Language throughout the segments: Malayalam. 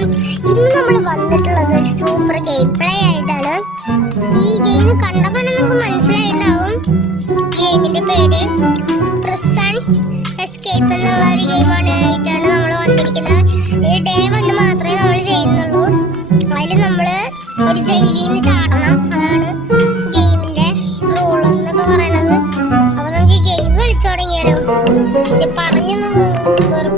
ഇന്ന് നമ്മൾ വന്നിട്ടുള്ളത് ഒരു സൂപ്പർ ഗെയിം പ്ലേ ആയിട്ടാണ്. ഈ ഗെയിം കണ്ടപ്പോൾ നമുക്ക് മനസ്സിലായിട്ടുണ്ടാവും ഗെയിമിന്റെ പേര് പ്രസ് എസ്കേപ്പ് എന്നുള്ള ഒരു ഗെയിമാണ് ആയിട്ടാണ് നമ്മൾ വന്നിരിക്കുന്നത്. ഈ ഡേ വണ് മാത്രമേ നമ്മൾ ചെയ്യുന്നുള്ളൂ. അതിൽ നമ്മൾ ഒരു ജയിലിൽ നിന്ന് ചാടണം. അതാണ് ഗെയിമിന്റെ റൂൾ എന്നൊക്കെ പറയണത് അപ്പോൾ നമുക്ക് ഗെയിം കളിച്ചു തുടങ്ങിയാലോ? പറഞ്ഞു വെറും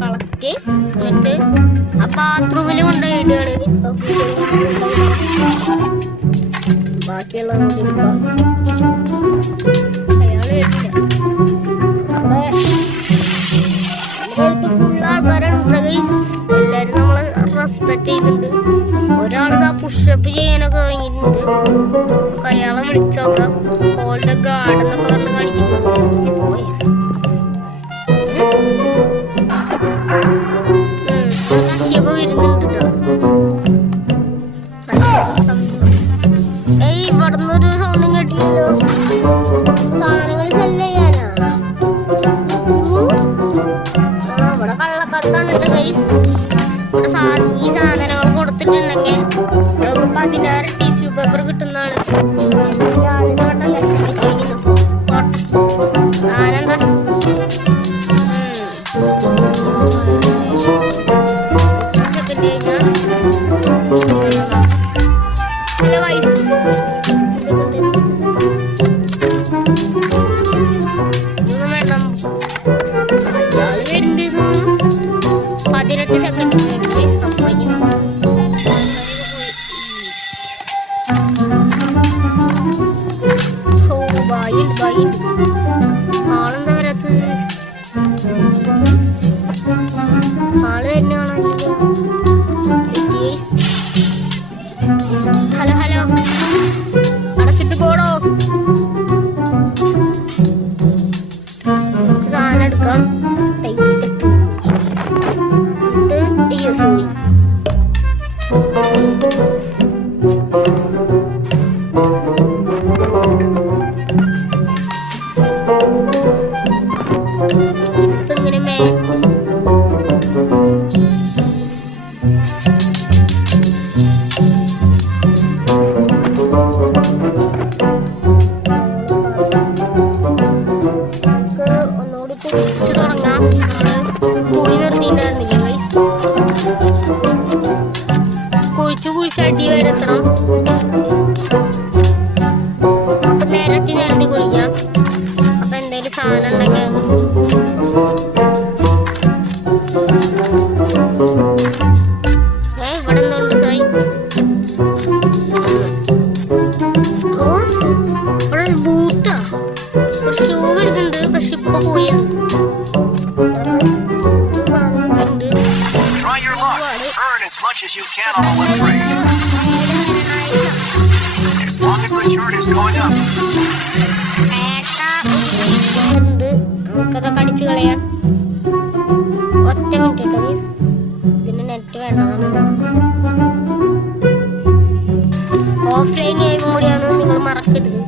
കളക്ട് എന്നിട്ട് ആ ബാത്റൂമിൽ കൊണ്ടുപോയി ഇടുകയാണ് ബാക്കിയുള്ള നിൽക്കുന്നുണ്ട് ഒരാളിതാ പുഷപ്പ് ചെയ്യാനൊക്കെ തുടങ്ങിയിട്ടുണ്ട് നമുക്ക് അയാളെ വിളിച്ചോക്കാം. കോൾ ദ ഗാർഡ് എന്നൊക്കെ പറഞ്ഞ് കാണിക്കും സാധനങ്ങൾ സെല്ല് ഇവിടെ ഈ സാധനം കൊടുത്തിട്ടുണ്ടെങ്കിൽ നമുക്ക് പതിനാറ് ടിഷ്യൂ പേപ്പർ കിട്ടുന്നതാണ്. You're gonna make. much as you can on the left ring. As long as the chart is going up. നമുക്കതൊക്കെ അടിച്ചു കളയാം. ഒറ്റ മിനിറ്റ് കേട്ടോ ഇതിന് നെറ്റ് വേണം ഓഫ്ലൈൻ ഗെയിം കൂടിയാണ് നിങ്ങൾ മറക്കരുത്.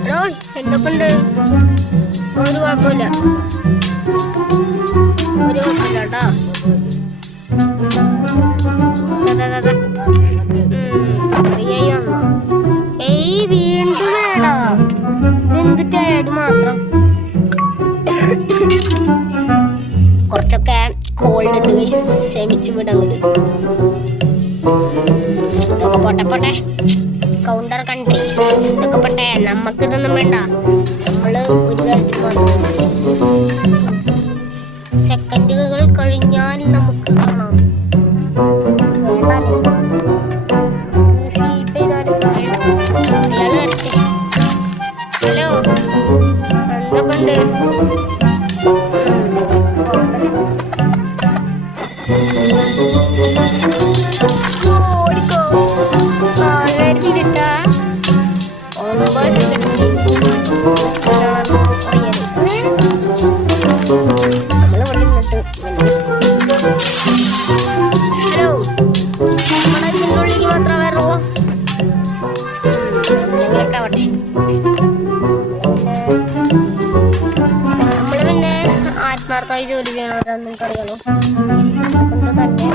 Hello എന്തൊക്കെ ഉണ്ട് ഒരു കുഴപ്പമില്ല ഒരു കുഴപ്പമില്ല വീണ്ടും വേണോ? എന്ത് ടയർഡ് മാത്രം? കുറച്ചൊക്കെ കോൾഡ് ഉണ്ട് വേവിച്ച് വിടാം ഇതൊക്കെ പോട്ടെ പോട്ടെ. കൗണ്ടർ കൺട്രി ഇതൊക്കെ പോട്ടെ. നമുക്കിതൊന്നും വേണ്ട. നമ്മൾ ഇതാണെന്ന് നിങ്ങൾക്കറിയാലോ അപ്പോൾ തന്നെ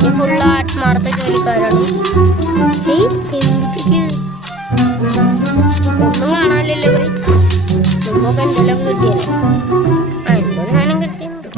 ഈ ഫുള്ള് ആത്മാർത്ഥ ജോലിക്കാരാണ് ഒന്നും കാണാനില്ലല്ലോ മുമ്പൊക്കെ എന്തെങ്കിലുമൊക്കെ കിട്ടിയല്ലോ ആ എന്തോ സാധനം കിട്ടിയിട്ടുണ്ട്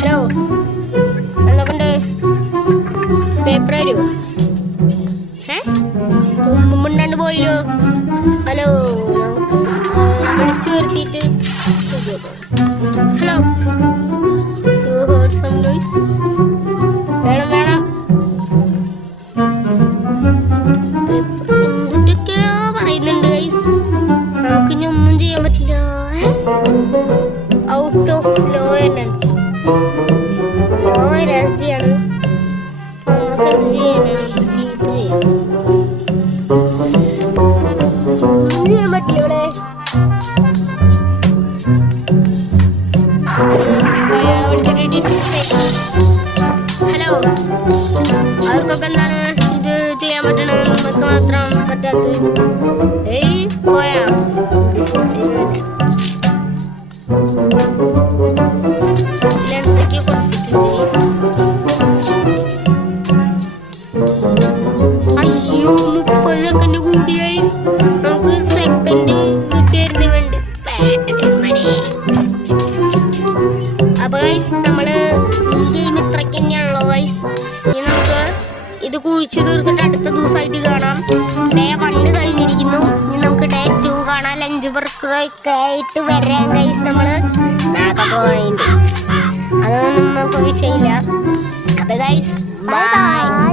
ഹലോ. എന്തൊക്കെയുണ്ട് പേപ്പർ തരുമോ ഏ? മുമ്പുണ്ടാണ്ട് പോയില്ലോ. ഹലോ. വിളിച്ചു വരുത്തിയിട്ട് ഹലോ. വേണം വേണം. അവർക്കൊക്കെ എന്താണ് ഇത് ചെയ്യാൻ പറ്റണത്? നമുക്ക് മാത്രം പറ്റാത്ത ഏയ് പോയാ. ഡിസ്മിസ് ചെയ്തതന്നെ ഇതിലെന്തൊക്കെയോ കൊടുത്തിട്ടുണ്ട് അയ്യോ മുപ്പത് സെക്കൻഡ് കൂടിയായി. കുഴിച്ച് തീർത്തിട്ട് അടുത്ത ദിവസമായിട്ട് കാണാം. ഡേ വണ്ണ് കഴിഞ്ഞിരിക്കുന്നു. നമുക്ക് ഡേ ടു കാണാം. ലഞ്ച് ബർക്കറൊക്കെ ആയിട്ട് വരാൻ കൈസ് പോയിട്ടുണ്ട് അതൊന്നും നമുക്ക് വിഷയമില്ല. അപ്പൊ ഗൈസ് ബൈ